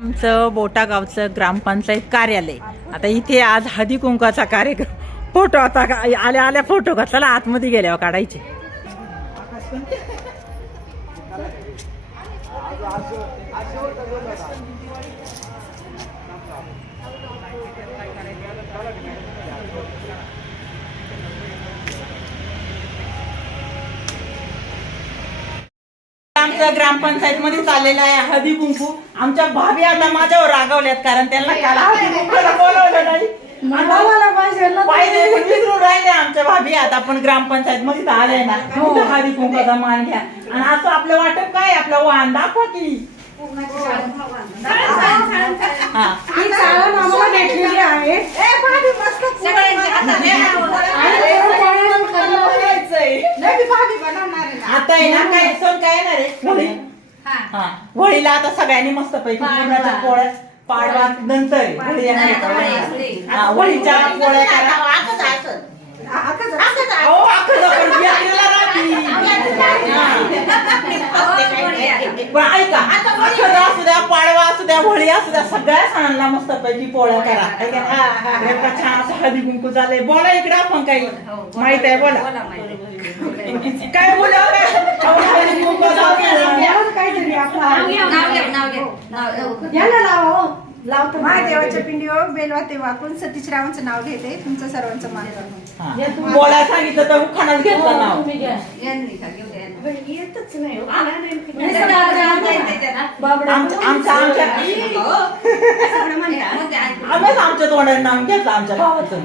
आमचं बोटा गावचं ग्रामपंचायत कार्यालय. आता इथे आज हळदी कुंकवाचा कार्यक्रम. फोटो आता आल्या आल्या फोटो का चला आतमध्ये गेल्यावर काढायचे. आमच्या ग्रामपंचायत मध्ये चाललेला आहे हळदी कुंकू. आमच्या भाभी आता माझ्यावर रागवल्यात कारण त्यांना काल हळदी कुंकूला बोलवलं नाही. पाहिजे विसरून राहिले आमच्या भाभी. आता आपण ग्रामपंचायत मध्ये आले ना हळदी कुंकूचा मान घ्या. आणि असं आपलं वाटप काय आपलं वाहन दाखवा की आता आहे ना काय सण काय येणार आहे होळी. होळीला आता सगळ्यांनी मस्त पैकी पुरणाच्या पोळ्या पाडवा नंतर होळी येणार. होळीच्या पोळ्या करा. ऐका अखंड असू द्या पाडवा असू द्या होळी असू द्या सगळ्या सणांना मस्त पैकी पोळ्या करा. छान असं हळदी कुंकू झालंय. बोला इकडे आपण काही माहित आहे बोला काय बोला महादेवाच्या पिंडीवर बेलवाते वाकून सतीशरावांचं नाव घेते. तुमचं सर्वांचं मान करून बोलायला सांगितलं तर उखाणाच घेतलं नाव. आमच्या तोंडाने नाव घेतलं आमच्या भावाचं.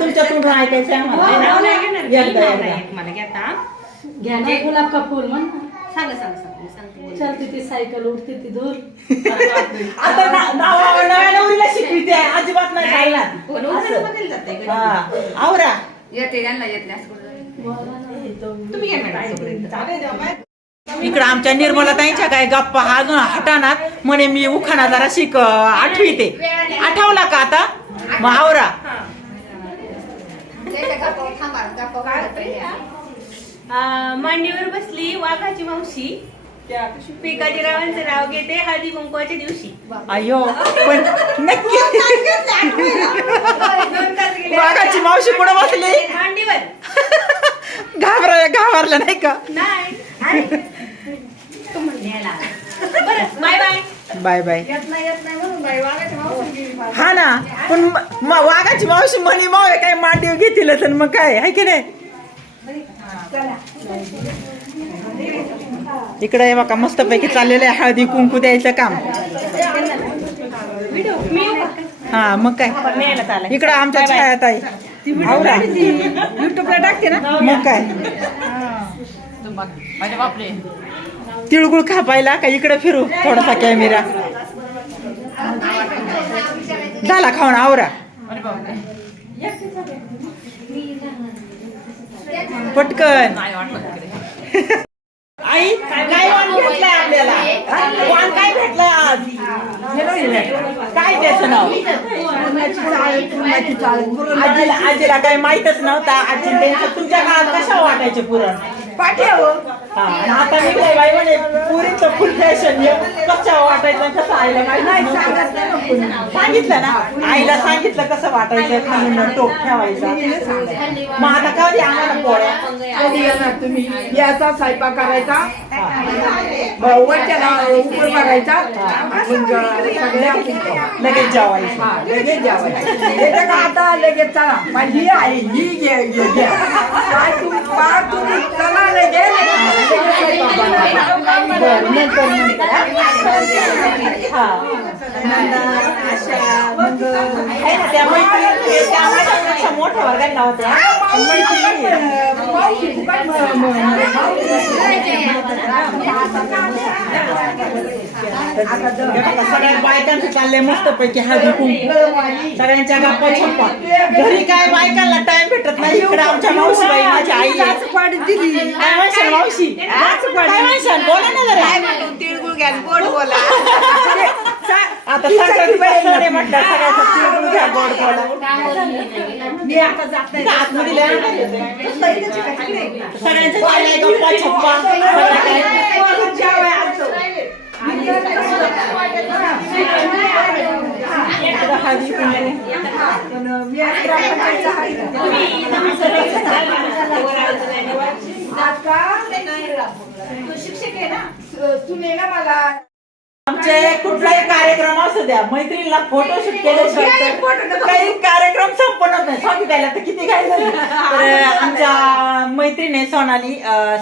तुमच्या तोंडून ऐकायचं गुलाब का फुल म्हण चलती ती सायकल उडती ती दूर. आता नव्या नवरीला शिकविते अजिबात नाही खायला. आवरा इकडं आमच्या निर्मला ताईंच्या काय गप्पा हा हटाणार म्हणे मी उखाणा जरा शिक आठवीते. आठवला का आता मग आवरा. मांडीवर बसली वाघाची मावशी पिकाजीरावांचं नाव घेते हळदी कुंकवाच्या दिवशी. अयो पण नक्की वाघाची मावशी कुठं बसली मांडीवर. घाबरला नाही का. नाही बाय बाय बाय बाय. हा ना पण वाघाची मावशी म्हणे माव काय मांडीव घेतील तर मग काय आहे की नाही. इकडे हे बघा मस्त पैकी चाललेलं आहे हळदी कुंकू द्यायचं काम. हा मग काय इकडं आमच्या छायात आहे युट्यूबला टाकते ना मग काय. तिळगुळ खापायला का इकडे फिरू थोडासा कॅमेरा झाला खाऊन आवरा पटकन. आई काय वाण भेटलाय आपल्याला. वाण काय भेटलाय आज काय त्याचं नाव. आजीला काही माहितच नव्हता. आजी त्यांचं तुमच्या काळात कशा वाटायचे पुरण आता मी बाई म्हणे पुरीचं फुल फॅशन कशा वाटायचं कसं आईला सांगितलं ना. आईला सांगितलं कसं वाटायचं खालून टोप ठेवायचा. मग आता कधी आम्हाला पोळ्या कधी येणार तुम्ही. याचा स्वयंपाक करायचा उकळ करायचा लगेच जेवायचं. लगेच जेवायचं का आता लगेच चला पण ही आहे ही घे काय तुम्ही चला लगेच मोठ्या वर्गांना होत्या सगळ्या बायकांचं चाललंय मस्त पैकी हळदी कुंकू. सगळ्यांच्या गप्पा छप्पा. घरी काय बायकांना टाइम भेटत नाही. इकडे आमच्या मावशीबाई माझी आई दिली काय म्हणशाल मावशी काय म्हणशाल बोला ना जरा. तिळगुळ घ्या गोड बोला. आता सगळ्यांनी म्हटलं सगळ्याचं तिळगुळ घ्या गोड बोला. मी आता जात नाही सगळ्यांचं चाललंय गप्पा छप्पा. हळदी कुंकू. मी आज ग्रामपंचायतचा शिक्षक आहे ना तुम्ही ना मला आमचे कुठलाही कार्यक्रम असू द्या मैत्रिणीला फोटोशूट केल्याशिवाय काही कार्यक्रम संपणार नाही. स्वामी द्यायला तर किती काय झालं. तर आमच्या मैत्रिणी सोनाली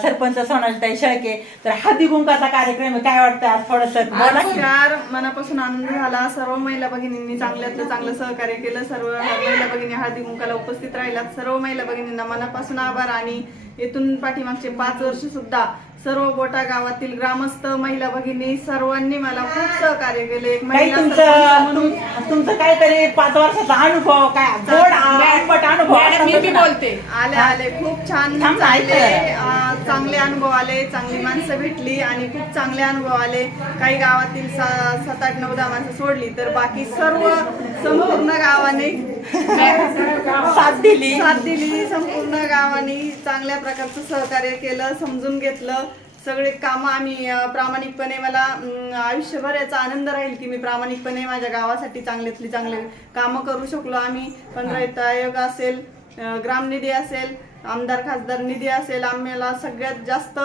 सरपंच सोनाली ताई शेळके तर हळदी कुंकाचा कार्यक्रम आहे. काय वाटतं आज थोडंसं बोला की. नमस्कार. मनापासून आनंद झाला. सर्व महिला भगिनींनी चांगल्यातलं चांगलं सहकार्य केलं. सर्व महिला भगिनी हळदी कुंकाला उपस्थित राहिल्यात. सर्व महिला भगिनींना मनापासून आभार. आणि येथून पाठीमागचे 5 वर्ष सुद्धा सर्व बोटा गावातील ग्रामस्थ महिला भगिनी सर्वांनी मला खूप सहकार्य केले. एक काही महिला सरपंच म्हणून तुमचं काहीतरी 5 वर्षाचा अनुभव काय गोड आंबट अनुभव आले खूप छान थांब ना, ऐक चांगले चांगले अनुभव आले. चांगली माणसं भेटली आणि खूप चांगले अनुभव आले. काही गावातील 7, 8, 9, 10 माणसं सोडली तर बाकी सर्व संपूर्ण गावाने साथ दिली. संपूर्ण गावाने चांगल्या प्रकारचं सहकार्य केलं, समजून घेतलं. सगळे कामं आम्ही प्रामाणिकपणे मला आयुष्यभर याचा आनंद राहील की मी प्रामाणिकपणे माझ्या गावासाठी चांगल्यातली चांगले कामं करू शकलो. आम्ही पंचायत आयोग असेल, ग्रामनिधी असेल, आमदार खासदार निधी असेल, आम्हाला सगळ्यात जास्त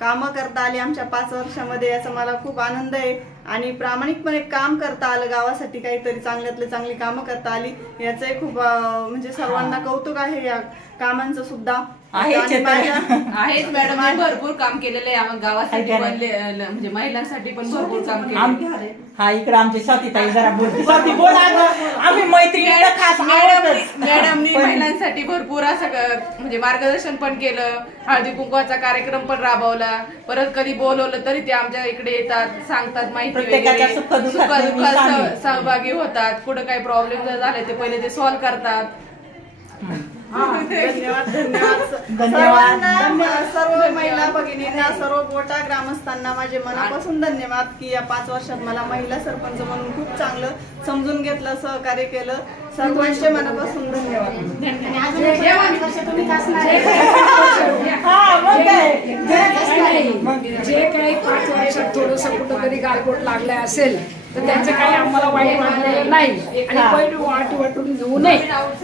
कामं करता आली आमच्या 5 वर्षामध्ये. याचा मला खूप आनंद आहे. आणि प्रामाणिकपणे काम करता आलं गावासाठी, काहीतरी चांगल्यातले चांगली कामं करता आली. याचंही खूप म्हणजे सर्वांना कौतुक आहे या कामांचं सुद्धा. आहेच मॅडम भरपूर काम केलेलं आहे गावासाठी पण, म्हणजे महिलांसाठी पण भरपूर काम केलं. हा इकडे आमची स्वातीताई जरा बोलते. स्वाती बोल आम्ही मैत्रिणीला खास मॅडमनी महिलांसाठी भरपूर असं म्हणजे मार्गदर्शन पण केलं. हळदी कुंकवाचा कार्यक्रम पण राबवला. परत कधी बोलवलं तरी ते आमच्या इकडे येतात, सांगतात माहिती प्रत्येकाच्या वगैरे, सुखदुःखात सुखदुःखात सहभागी होतात. कुठं काही प्रॉब्लेम जर झाले ते पहिले ते सॉल्व्ह करतात. धन्यवाद. सर्व महिला भगिनींना, सर्व बोटा ग्रामस्थांना माझे मनापासून धन्यवाद की या 5 वर्षात मला महिला सरपंच म्हणून खूप चांगलं समजून घेतलं, सहकार्य केलं. सर्वांचे मनापासून धन्यवाद. जे काही 5 वर्षात थोडस कुठंतरी गालबोट लागलं असेल तर त्याचं काही आम्हाला वाईट वाटलेलं नाही आणि वाईट वाटून घेऊ नये.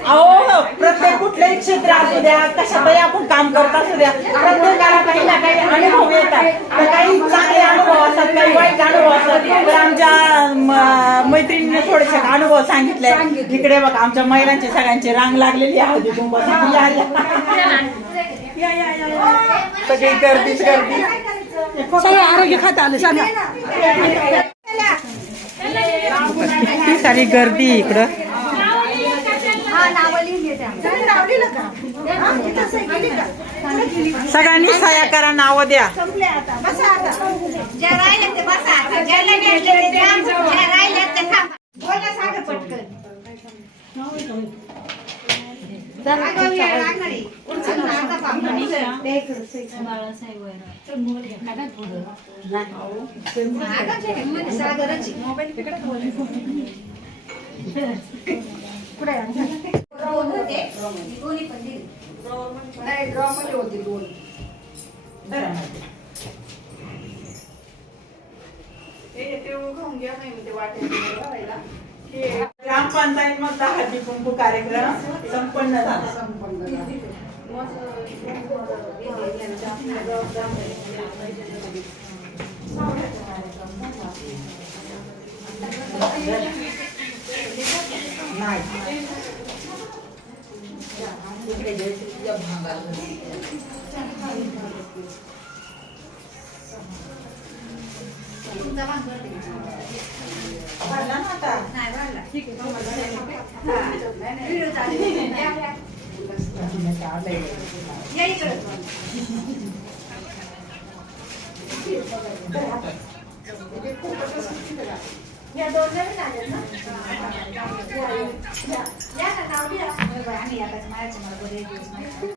अहो प्रत्येक कुठलंही क्षेत्र असू द्या, कशातही आपण काम करत असू द्या, प्रत्येकाला काही ना काही अनुभव येतात. तर काही चांगले अनुभव असतात, काही वाईट अनुभव असतात. तर आमच्या मैत्रिणीने थोडेसे अनुभव सांगितले. इकडे बघा आमच्या महिलांची सगळ्यांची रांग लागलेली आहे हळदी कुंकवासाठी. सगळी गर्दीच गर्दी. सगळं आरोग्य खातं आलं सांगा. किती सारी गर्दी इकडं. सगळ्यांनी सह्या करा, नाव द्या. बसा आता. ज्या राहिल्या ते बसा आता. ज्याला घेतले ते द्या. ज्या राहिल्या ते थांबा. बोला सांगा पटकन. ग्रामपंचायत मधला हळदी कुंकू कार्यक्रम संपन्न झाला. या 2 नवीन आले ना. या ना नाव द्या. आम्ही आता माझ्या मला बरे दिवस